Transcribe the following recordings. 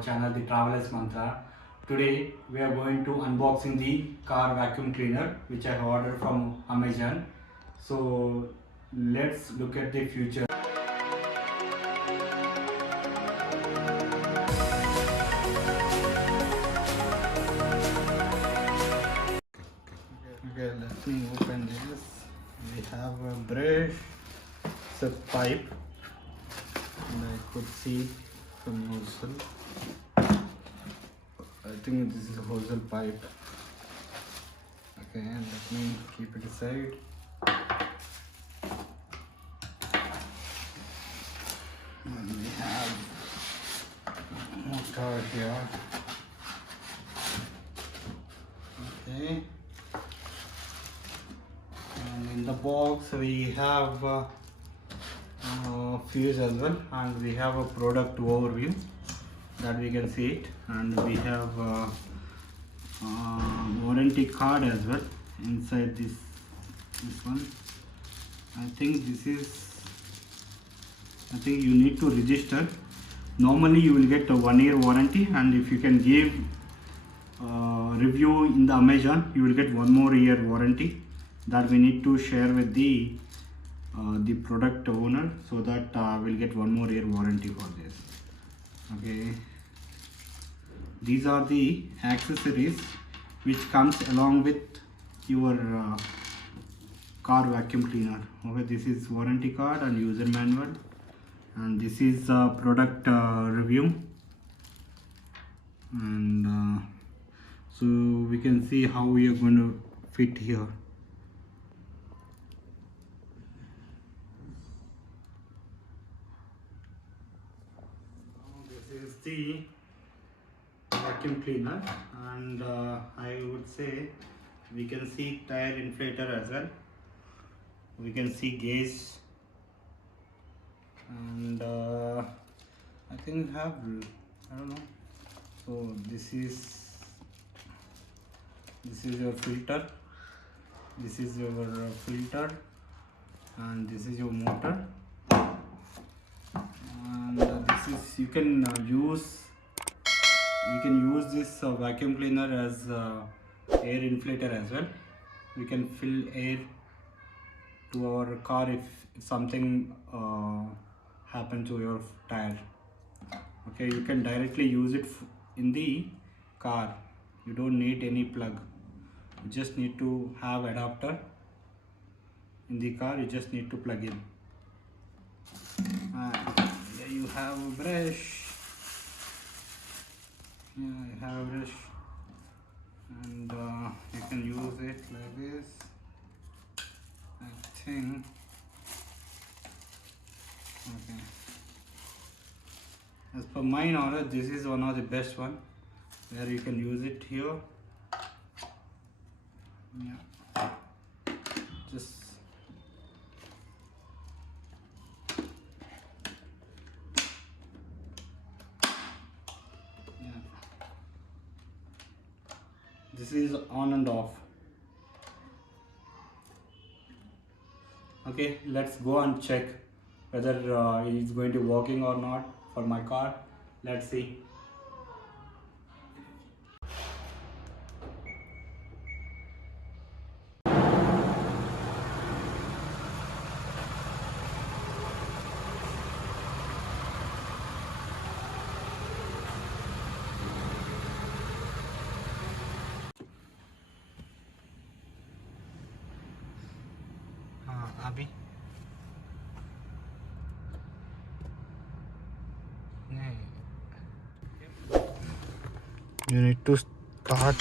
our channel The Travelers Mantra. Today we are going to unboxing the car vacuum cleaner which I ordered from Amazon. So let's look at the future. Okay, let me open this. We have a brush, it's a pipe, and I could see some hose. I think this is a hose pipe. Okay, let me keep it aside. And we have motor here. Okay. And in the box we have fuse as well, and we have a product overview that we can see it, and we have warranty card as well inside this one. I think you need to register. Normally you will get a 1-year warranty, and if you can give review in the Amazon, you will get 1 more year warranty that we need to share with the product owner, so that we'll get 1 more year warranty for this. Okay, these are the accessories which comes along with your car vacuum cleaner. Okay, this is warranty card and user manual, and this is product review, and so we can see how we are going to fit here. This is the vacuum cleaner, and I would say we can see tire inflator as well. We can see gauge, and I think I don't know. So this is your filter. This is your filter, and this is your motor. And this is you can use this vacuum cleaner as air inflator as well. We can fill air to our car if something happens to your tire. Okay, you can directly use it in the car. You don't need any plug. You just need to have adapter in the car. You just need to plug in. Here you have a brush. Yeah, I have a brush, and you can use it like this. I think. Okay. As per my knowledge, this is one of the best one where you can use it here. Yeah. Just. This is on and off. Okay, let's go and check whether it's going to working or not for my car. Let's see. Abhi. You need to start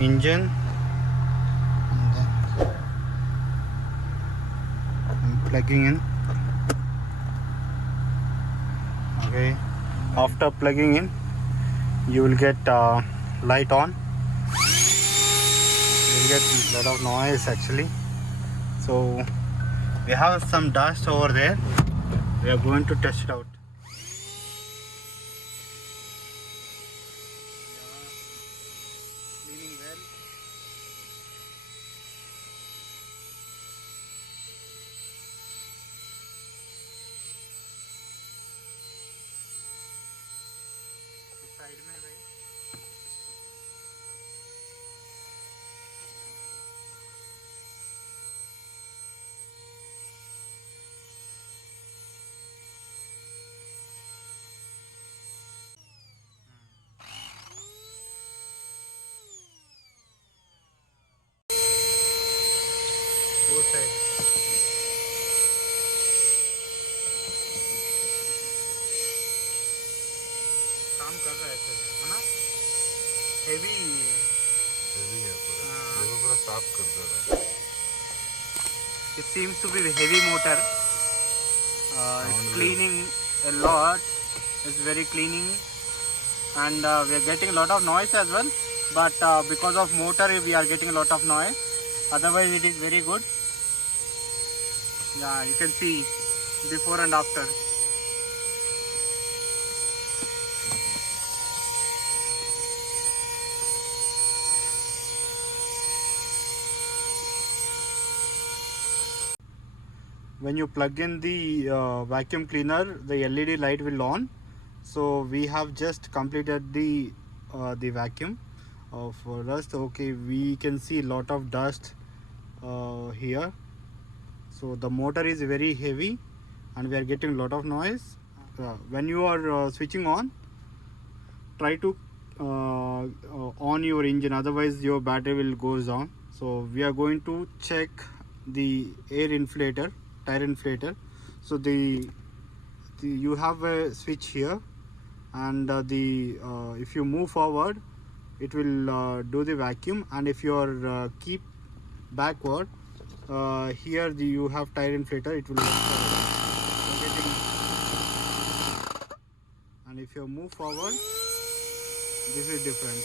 engine, and then I'm plugging in. Okay, after plugging in, you will get light on. You will get a lot of noise actually. So we have some dust over there. We are going to test it out. Cleaning well. Side काम कर रहा है अच्छे से, है ना? Heavy है पूरा साफ कर दे रहा है। It seems to be a heavy motor. It's cleaning a lot. It's very cleaning, and we are getting a lot of noise as well. But because of motor, we are getting a lot of noise. Otherwise, it is very good. Yeah, you can see before and after. When you plug in the vacuum cleaner, the LED light will on. So we have just completed the vacuum of dust. Okay, we can see a lot of dust here. So the motor is very heavy and we are getting a lot of noise. When you are switching on, try to on your engine, otherwise your battery will goes down. So we are going to check the air inflator, tire inflator. So the you have a switch here, and if you move forward, it will do the vacuum, and if you are keep backward, here you have tire inflator, it will and if you move forward, this is different.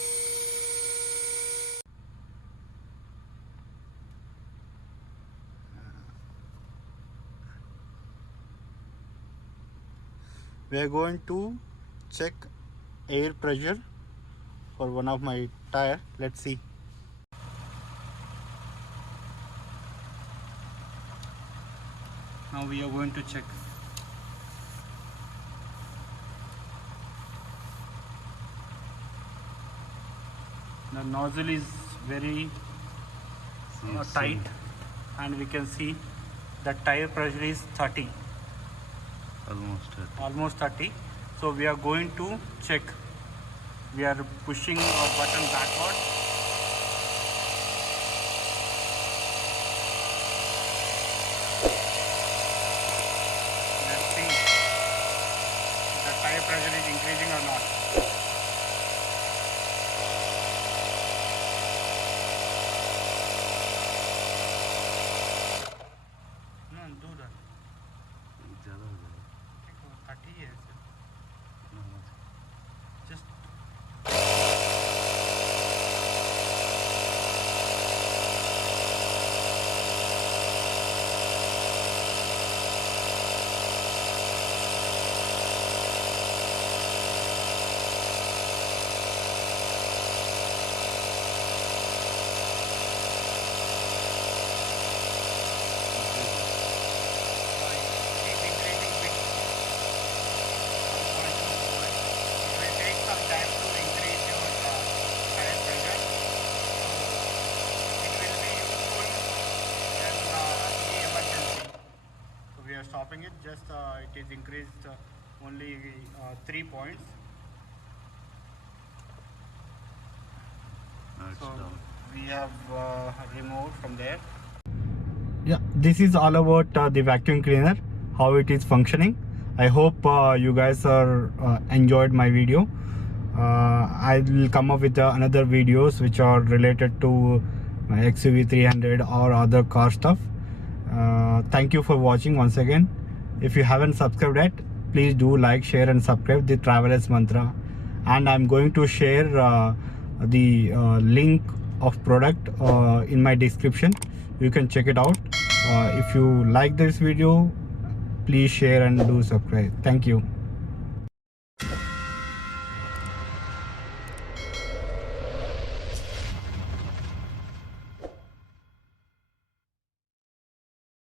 We are going to check air pressure for one of my tire. Let's see. Now we are going to check. The nozzle is very tight, and we can see the tire pressure is 30. Almost 30. So we are going to check. We are pushing our button backward. Let's see the tire pressure is increasing or not. No, do that. 30 है just stopping it. Just it is increased only 3 points. So we have removed from there. Yeah, this is all about the vacuum cleaner, how it is functioning. I hope you guys are enjoyed my video. I will come up with another videos which are related to XUV 300 or other car stuff. Thank you for watching once again. If you haven't subscribed yet, please do like, share and subscribe the Travelers Mantra. And I'm going to share the link of product in my description. You can check it out. If you like this video, please share and do subscribe. Thank you.